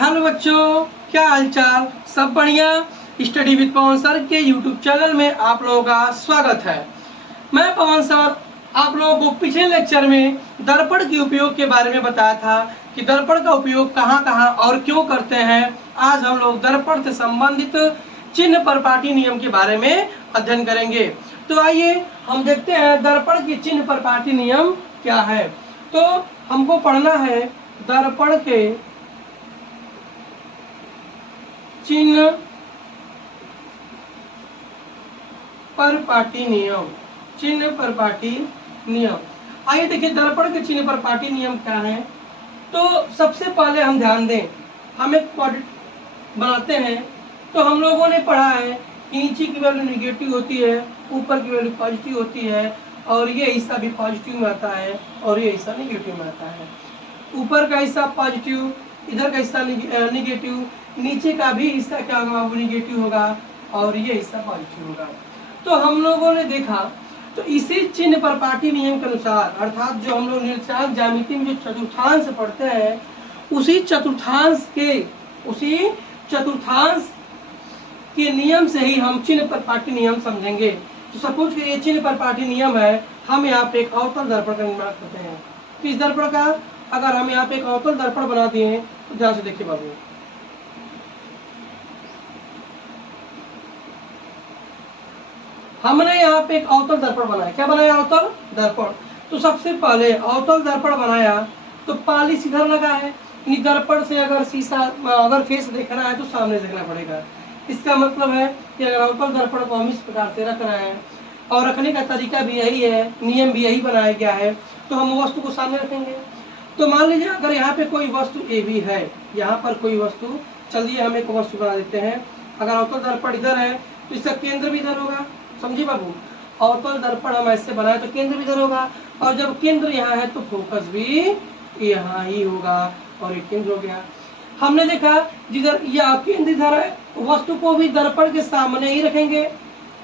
Hello बच्चों, क्या हालचाल? सब बढ़िया। स्टडी विद पवन सर के यूट्यूब चैनल में आप लोगों का स्वागत है। मैं पवन सर आप लोगों को पिछले लेक्चर में दर्पण के उपयोग के बारे में बताया था कि दर्पण का उपयोग कहाँ कहाँ और क्यों करते हैं। आज हम लोग दर्पण से संबंधित चिन्ह परपाटी नियम के बारे में अध्ययन करेंगे। तो आइए हम देखते हैं दर्पण के चिन्ह परपाटी नियम क्या है। तो हमको पढ़ना है दर्पण के चिन्ह परपाटी नियम। चिन्ह परपाटी नियम, आइए देखिए दर्पण के चिन्ह परपाटी नियम क्या है। तो सबसे पहले हम ध्यान दें, हम एक क्वाड्रेंट बनाते हैं तो हम लोगों ने पढ़ा है कि नीचे की वैल्यू निगेटिव होती है, ऊपर की वैल्यू पॉजिटिव होती है, और ये हिस्सा भी पॉजिटिव में आता है और ये हिस्सा निगेटिव में आता है। ऊपर का हिस्सा पॉजिटिव, इधर का हिस्सा निगेटिव, नीचे का भी हिस्सा क्या होगा, वो निगेटिव होगा, और ये हिस्सा पॉजिटिव होगा। तो हम लोगों ने देखा, तो इसी चिन्ह परपाटी नियम के अनुसार, अर्थात जो हम लोग निर्देशांक ज्यामिति में जो चतुर्थांश पढ़ते हैं, उसी चतुर्थांश के नियम से ही हम चिन्ह परपाटी नियम समझेंगे। तो सपोज करिए चिन्ह परपाटी नियम है, हम यहाँ पे एक अवतल दर्पण का निर्माण करते हैं। किस दर्पण का? अगर हम यहाँ पे एक अवतल दर्पण बना दिए तो ध्यान से देखिए बाबू, हमने यहाँ पे एक अवतल दर्पण बनाया। क्या बनाया? अवतल दर्पण। तो सबसे पहले अवतल दर्पण बनाया तो पालिश इधर लगा है, दर्पण से अगर अगर फेस देखना है तो सामने देखना पड़ेगा। इसका मतलब है कि अगर अवतल दर्पण को हम इस प्रकार से रख रहे हैं और रखने का तरीका भी यही है, नियम भी यही बनाया गया है, तो हम वस्तु को सामने रखेंगे। तो मान लीजिए अगर यहाँ पे कोई वस्तु ए भी है, यहाँ पर कोई वस्तु, चलिए हम एक वस्तु बना देते हैं। अगर अवतल दर्पण इधर है तो इसका केंद्र भी इधर होगा। समझिए बाबू, अवतल दर्पण हम ऐसे बनाए तो केंद्र भी इधर होगा, और जब केंद्र यहाँ है तो फोकस भी यहाँ ही होगा, और ये केंद्र हो गया। हमने देखा जिधर यह केंद्र इधर है, वस्तु को भी दर्पण के सामने ही रखेंगे।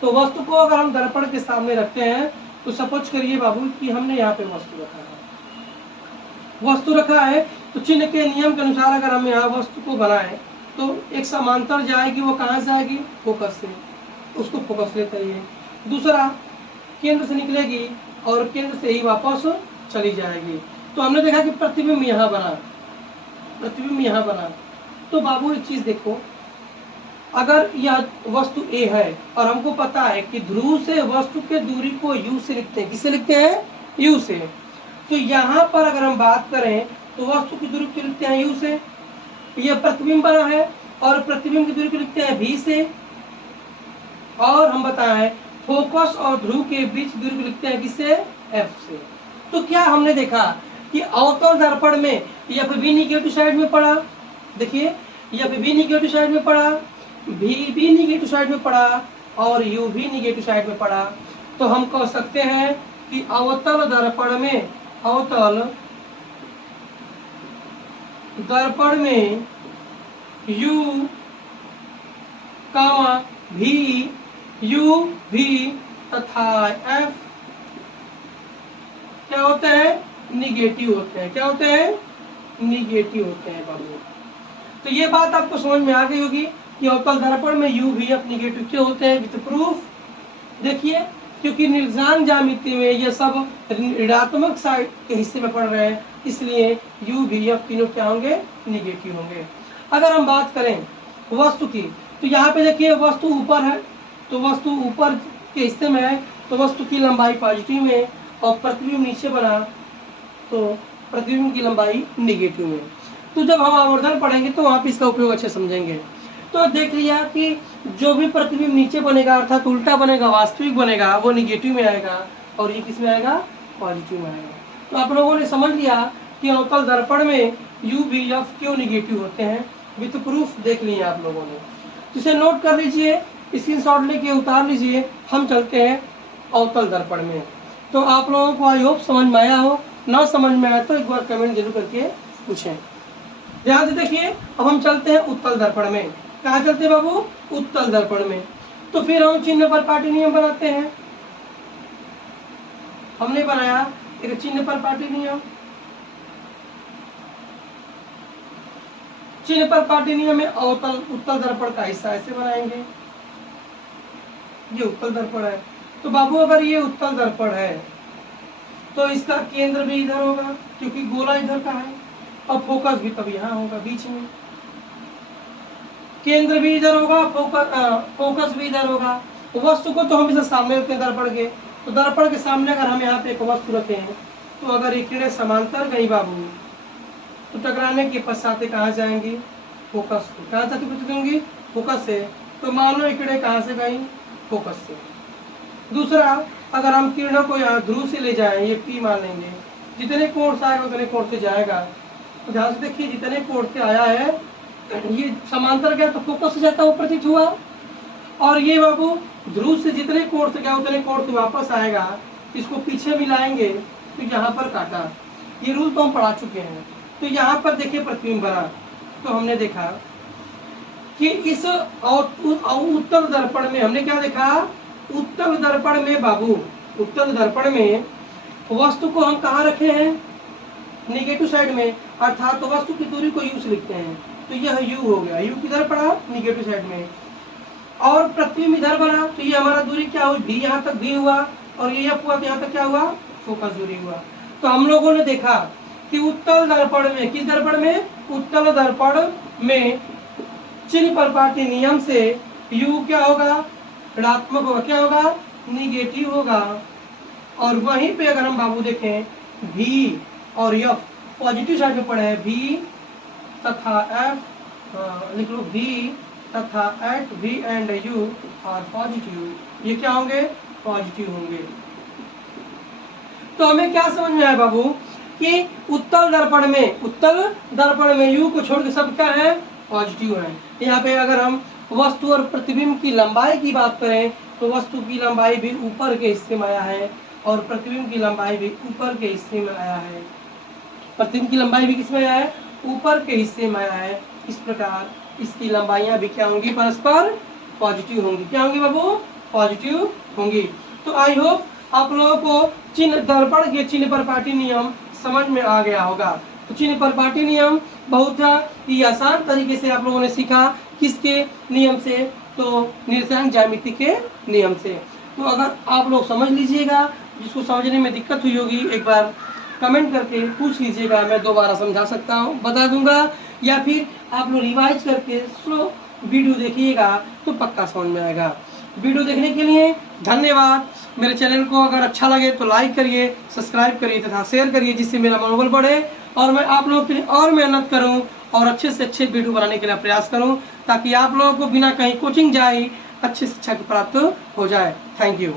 तो वस्तु को अगर हम दर्पण के सामने रखते हैं तो सपोज करिए बाबू कि हमने यहाँ पे वस्तु रखा है, तो चिन्ह के नियम के अनुसार अगर हम यहाँ वस्तु को बनाए तो एक समांतर जाएगी, वो कहाँ से आएगी? फोकस से, उसको फोकस लेते हैं। दूसरा केंद्र से निकलेगी और केंद्र से ही वापस चली जाएगी। तो हमने देखा कि प्रतिबिंब यहाँ बना। तो बाबू एक चीज देखो, अगर यह वस्तु ए है और हमको पता है कि ध्रुव से वस्तु के दूरी को u से लिखते हैं। किससे लिखते हैं? u से। तो यहाँ पर अगर हम बात करें तो वस्तु की दूरी को लिखते हैं u से। यह प्रतिबिंब बना है और प्रतिबिंब की दूरी को लिखते हैं v से। और हम बताएं फोकस और ध्रुव के बीच दूरी को लिखते हैं किससे? f से। तो क्या हमने देखा कि अवतल दर्पण में यह भी निगेटिव साइड में पड़ा, देखिए यह भी निगेटिव साइड में पड़ा, भी निगेटिव साइड में पड़ा, और u भी निगेटिव साइड में पड़ा। तो हम कह सकते हैं कि अवतल दर्पण में u, v, u, v तथा f क्या होते हैं? निगेटिव होते हैं। क्या होते हैं? निगेटिव होते हैं बाबू। तो ये बात आपको समझ में आ गई होगी कि अवतल दर्पण में u, v, f निगेटिव क्यों होते हैं, विद प्रूफ। देखिए क्योंकि निर्देशांक ज्यामिति में ये सब ऋणात्मक साइड के हिस्से में पड़ रहे हैं, इसलिए u, v, f तीनों क्या होंगे? निगेटिव होंगे। अगर हम बात करें वस्तु की, तो यहाँ पे देखिए वस्तु ऊपर है, तो वस्तु ऊपर के हिस्से में है, तो वस्तु की लंबाई पॉजिटिव में, और प्रतिबिंब नीचे बना तो प्रतिबिंब की लंबाई निगेटिव में। तो जब हम आवर्धन पढ़ेंगे तो वहाँ पे इसका उपयोग अच्छे समझेंगे। तो देख लिया कि जो भी प्रतिबिंब नीचे बनेगा अर्थात उल्टा बनेगा, वास्तविक बनेगा, वो निगेटिव में आएगा, और ये किस में आएगा? पॉजिटिव में आएगा। तो आप लोगों ने समझ लिया कि अवतल दर्पण में u, v, f क्यों निगेटिव होते हैं, विद प्रूफ देख लिया आप लोगों ने। इसे नोट कर लीजिए, स्क्रीनशॉट लेके उतार लीजिए। हम चलते हैं अवतल दर्पण में। तो आप लोगों को आई होप समझ में आया हो, ना समझ में आया तो एक बार कमेंट जरूर करके पूछें। ध्यान से देखिए, अब हम चलते हैं उत्तल दर्पण में। कहाँ चलते हैं बाबू? उत्तल दर्पण में। तो फिर हम चिन्ह परपाटी नियम बनाते हैं। हमने बनाया एक चिन्ह परपाटी नियम। चिन्ह परिपाटी नियम में अवतल उत्तल दर्पण का हिस्सा ऐसे बनाएंगे, ये उत्तल दर्पण है। तो बाबू अगर ये उत्तल दर्पण है तो इसका केंद्र भी इधर होगा क्योंकि गोला इधर का है, और फोकस भी तब यहाँ होगा बीच में, केंद्र भी इधर होगा, फोकस भी इधर होगा। वस्तु को तो हम इसे सामने रखते हैं दर्पण के, तो दर्पण के सामने अगर हम यहाँ पे एक वस्तु रखे हैं तो अगर ये किरणें समांतर गई बाबू तो टकराने के पश्चात कहाँ जाएंगी, फोकस को, कहाँ जाती पहुंचेंगी, फोकस से। तो मान लो ये किरणें कहाँ से गई, फोकस से। दूसरा, अगर हम किरणों को यहाँ ध्रुव से ले जाएं, ये P मान लेंगे, जितने कोण से आएगा उतने कोण से जाएगा। तो ध्यान से देखिए, जितने कोण से आया है ये समांतर गया तो फोकस से जाता हुआ प्रतीत हुआ, और ये बाबू ध्रुव से जितने कोण से गया उतने कोण से वापस आएगा। इसको पीछे मिलाएंगे तो यहाँ पर काटा, ये रूल तो हम पढ़ा चुके हैं। तो यहाँ पर देखिए प्रतिबिंब बना, तो हमने देखा कि इस उत्तल दर्पण में हमने क्या देखा, उत्तल दर्पण में बाबू, उत्तल दर्पण में वस्तु को हम कहाँ रखे हैं, निगेटिव साइड में, अर्थात तो वस्तु की दूरी को u से लिखते हैं। तो यह u हो गया, u किधर पड़ा, निगेटिव साइड में, और प्रतिबिंब इधर बना, तो ये हमारा दूरी क्या हुई, v, यहाँ तक v हुआ, और ये f हुआ, तो यहाँ तक क्या हुआ, फोकस दूरी हुआ। तो हम लोगों ने देखा कि उत्तल दर्पण में, किस दर्पण में, उत्तल दर्पण में चिन्ह परिपाटी नियम से u क्या होगा, ऋणात्मक होगा, क्या होगा, निगेटिव होगा। और वहीं पे अगर हम बाबू देखें v और f पॉजिटिव साइड में पड़े हैं, v तथा f, लिख लो v तथा एट v and u are positive, ये क्या होंगे, पॉजिटिव होंगे। तो हमें क्या समझ में आया बाबू कि उत्तल दर्पण में u को छोड़ के सब क्या है, पॉजिटिव है। यहाँ पे अगर हम वस्तु और प्रतिबिंब की लंबाई की बात करें तो वस्तु की लंबाई भी ऊपर के हिस्से में आया है और प्रतिबिंब की लंबाई भी ऊपर के हिस्से में आया है, प्रतिबिंब की लंबाई भी किसमें आया है, ऊपर के हिस्से में आया है। इस प्रकार इसकी लंबाइयां भी क्या होंगी, परस्पर पॉजिटिव होंगी। क्या होंगी बाबू, पॉजिटिव होंगी। तो आई होप आप लोगों को चिन्ह दर्पण के चिन्ह परिपाटी नियम समझ में आ गया होगा। तो चिन्ह परिपाटी नियम बहुत ही आसान तरीके से आप लोगों ने सीखा, किसके नियम से, तो निर्देशांक ज्यामिति के नियम से। तो अगर आप लोग समझ लीजिएगा, जिसको समझने में दिक्कत हुई होगी एक बार कमेंट करके पूछ लीजिएगा, मैं दोबारा समझा सकता हूँ, बता दूंगा, या फिर आप लोग रिवाइज करके स्लो वीडियो देखिएगा तो पक्का समझ में आएगा। वीडियो देखने के लिए धन्यवाद। मेरे चैनल को अगर अच्छा लगे तो लाइक करिए, सब्सक्राइब करिए तथा शेयर करिए, जिससे मेरा मनोबल बढ़े और मैं आप लोगों के लिए और मेहनत करूं और अच्छे से अच्छे वीडियो बनाने के लिए प्रयास करूं, ताकि आप लोगों को बिना कहीं कोचिंग जाए अच्छी शिक्षा प्राप्त हो जाए। Thank you.